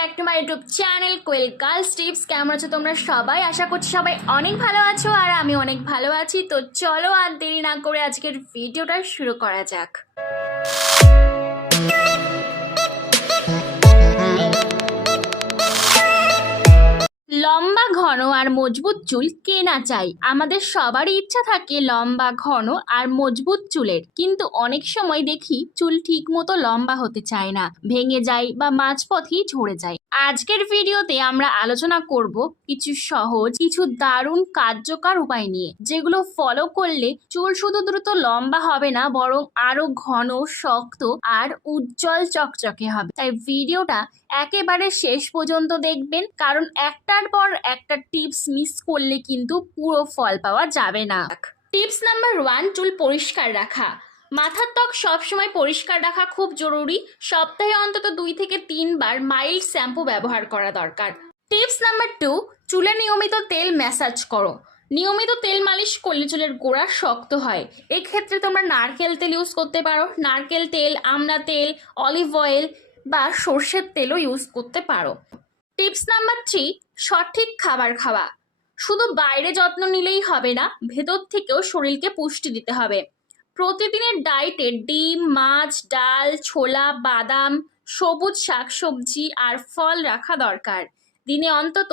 Back to my YouTube channel Koyel girls tips. কেমন আছো তোমরা সবাই? আশা করছি সবাই অনেক ভালো আছো আর আমি অনেক ভালো আছি। তো চলো আর দেরি না করে আজকের ভিডিওটা শুরু করা যাক। লম্বা ঘন আর মজবুত চুল কে না চাই? আমাদের সবারই ইচ্ছা থাকে লম্বা ঘন আর মজবুত চুলের, কিন্তু অনেক সময় দেখি চুল ঠিক মতো লম্বা হতে চায় না, ভেঙে যায় বা মাঝপথেই ঝরে যায়। আজকের ভিডিওতে আমরা আলোচনা করব কিছু সহজ, কিছু দারুণ কার্যকর উপায় নিয়ে, যেগুলো ফলো করলে চুল শুধু দ্রুত লম্বা হবে না, বরং আরো ঘন, শক্ত আর উজ্জ্বল চকচকে হবে। তাই ভিডিওটা একেবারে শেষ পর্যন্ত দেখবেন, কারণ একটার পর একটা টিপস মিস করলে কিন্তু পুরো ফল পাওয়া যাবে না। টিপস নাম্বার 1, চুল পরিষ্কার রাখা। মাথার ত্বক সবসময় পরিষ্কার রাখা খুব জরুরি। সপ্তাহে অন্তত 2 থেকে 3 বার মাইল্ড শ্যাম্পু ব্যবহার করা দরকার। টিপস নাম্বার 2, চুলে নিয়মিত তেল ম্যাসাজ করো। নিয়মিত তেল মালিশ করলে চুলের গোড়া শক্ত হয়। এক্ষেত্রে তোমরা নারকেল তেল ইউজ করতে পারো। নারকেল তেল, আমড়া তেল, অলিভ অয়েল বা সর্ষের তেলও ইউজ করতে পারো। টিপস নাম্বার 3, সঠিক খাবার খাওয়া। শুধু বাইরে যত্ন নিলেই হবে না, ভেতর থেকেও শরীরকে পুষ্টি দিতে হবে। প্রতিদিনের ডায়েটে ডিম, মাছ, ডাল, ছোলা, বাদাম, সবুজ শাকসবজি আর ফল রাখা দরকার। দিনে অন্তত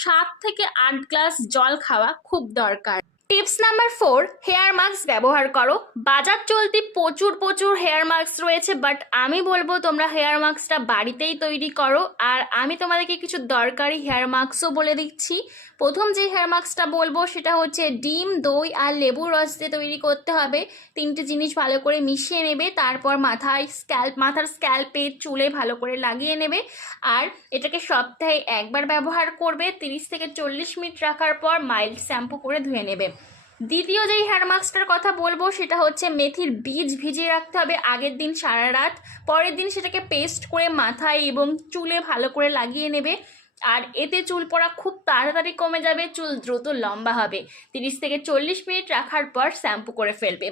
7 থেকে 8 গ্লাস জল খাওয়া খুব দরকার। টিপস নাম্বার 4, হেয়ার মাস্ক ব্যবহার করো। বাজার চলতি প্রচুর হেয়ার মাস্ক রয়েছে, বাট আমি বলবো তোমরা হেয়ার মাস্কটা বাড়িতেই তৈরি করো। আর আমি তোমাদেরকে কিছু দরকারি হেয়ার মাস্কও বলে দিচ্ছি। প্রথম যে হেয়ার মাস্কটা বলবো সেটা হচ্ছে ডিম, দই আর লেবুর রস দিয়ে তৈরি করতে হবে। 3টে জিনিস ভালো করে মিশিয়ে নেবে, তারপর মাথার স্ক্যাল্পে, চুলে ভালো করে লাগিয়ে নেবে। আর এটাকে সপ্তাহে একবার ব্যবহার করবে। 30 থেকে 40 মিনিট রাখার পর মাইল্ড শ্যাম্পু করে ধুয়ে নেবে। দ্বিতীয় যেই হেয়ার মাস্কটার কথা বলবো সেটা হচ্ছে মেথির বীজ ভিজিয়ে রাখতে হবে আগের দিন সারা রাত। পরের দিন সেটাকে পেস্ট করে মাথায় এবং চুলে ভালো করে লাগিয়ে নেবে। আর এতে চুল পড়া খুব তাড়াতাড়ি কমে যাবে, চুল দ্রুত লম্বা হবে। 30 থেকে 40 মিনিট রাখার পর শ্যাম্পু করে ফেলবে।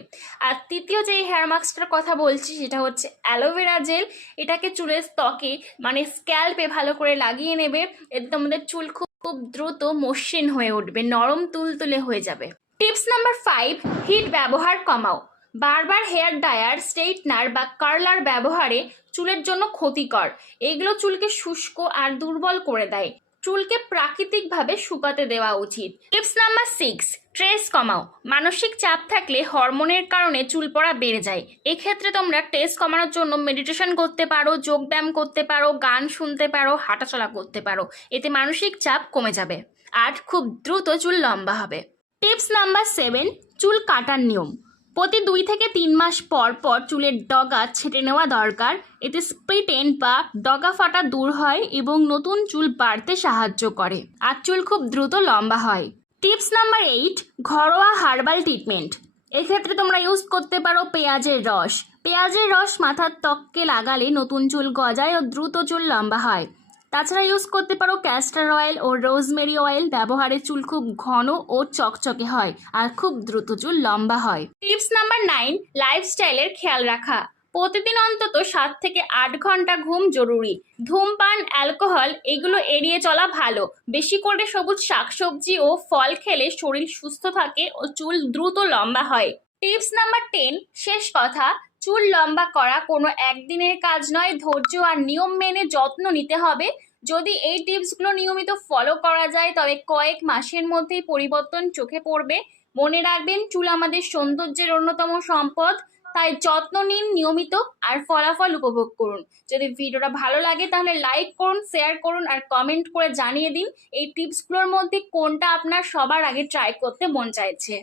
আর তৃতীয় যে হেয়ার মাস্কটার কথা বলছি সেটা হচ্ছে অ্যালোভেরা জেল। এটাকে চুলের ত্বকে মানে স্ক্যাল্পে ভালো করে লাগিয়ে নেবে। এতে তোমাদের চুল খুব দ্রুত মসৃণ হয়ে উঠবে, নরম তুলতুলে হয়ে যাবে। টিপস নাম্বার 5, হিট ব্যবহার কমাও। বারবার হেয়ার ড্রায়ার, স্ট্রেটনার বা কার্লার ব্যবহারে চুলের জন্য ক্ষতিকর। এগুলো চুলকে শুষ্ক আর দুর্বল করে দেয়। চুলকে প্রাকৃতিকভাবে শুকাতে দেওয়া উচিত। টিপস নাম্বার 6, স্ট্রেস কমাও। মানসিক চাপ থাকলে হরমোনের কারণে চুল পড়া বেড়ে যায়। এক্ষেত্রে তোমরা স্ট্রেস কমানোর জন্য মেডিটেশন করতে পারো, যোগব্যায়াম করতে পারো, গান শুনতে পারো, হাঁটাচলা করতে পারো। এতে মানসিক চাপ কমে যাবে আর খুব দ্রুত চুল লম্বা হবে। টিপস নাম্বার 7, চুল কাটার নিয়ম। প্রতি 2 থেকে 3 মাস পর পর চুলের ডগা ছেঁটে নেওয়া দরকার। এতে স্প্লিট এন্ড বা ডগা ফাটা দূর হয় এবং নতুন চুল বাড়তে সাহায্য করে আর চুল খুব দ্রুত লম্বা হয়। টিপস নাম্বার 8, ঘরোয়া হার্বাল ট্রিটমেন্ট। এক্ষেত্রে তোমরা ইউজ করতে পারো পেঁয়াজের রস। পেঁয়াজের রস মাথার ত্বককে লাগালে নতুন চুল গজায় ও দ্রুত চুল লম্বা হয়। তাছাড়া ইউজ করতে পারো ক্যাস্টর অয়েল ও রোজমেরি অয়েল। ব্যবহারে চুল খুব ঘন ও চকচকে হয় আর খুব দ্রুত চুল লম্বা হয়। টিপস নাম্বার 9, লাইফস্টাইলের খেয়াল রাখা। প্রতিদিন অন্তত 7 থেকে 8 ঘন্টা ঘুম জরুরি। ধূমপান, অ্যালকোহল এগুলো এড়িয়ে চলা ভালো। বেশি করে সবুজ শাকসবজি ও ফল খেলে শরীর সুস্থ থাকে ও চুল দ্রুত লম্বা হয়। টিপস নাম্বার 10, শেষ কথা, চুল লম্বা করা কোনো একদিনের কাজ নয়। ধৈর্য আর নিয়ম মেনে যত্ন নিতে হবে। যদি এই টিপসগুলো নিয়মিত ফলো করা যায় তবে কয়েক মাসের মধ্যেই পরিবর্তন চোখে পড়বে। মনে রাখবেন, চুল আমাদের সৌন্দর্যের অন্যতম সম্পদ। তাই যত্ন নিন নিয়মিত আর ফলাফল উপভোগ করুন। যদি ভিডিওটা ভালো লাগে তাহলে লাইক করুন, শেয়ার করুন আর কমেন্ট করে জানিয়ে দিন এই টিপসগুলোর মধ্যে কোনটা আপনার সবার আগে ট্রাই করতে মন চাইছে।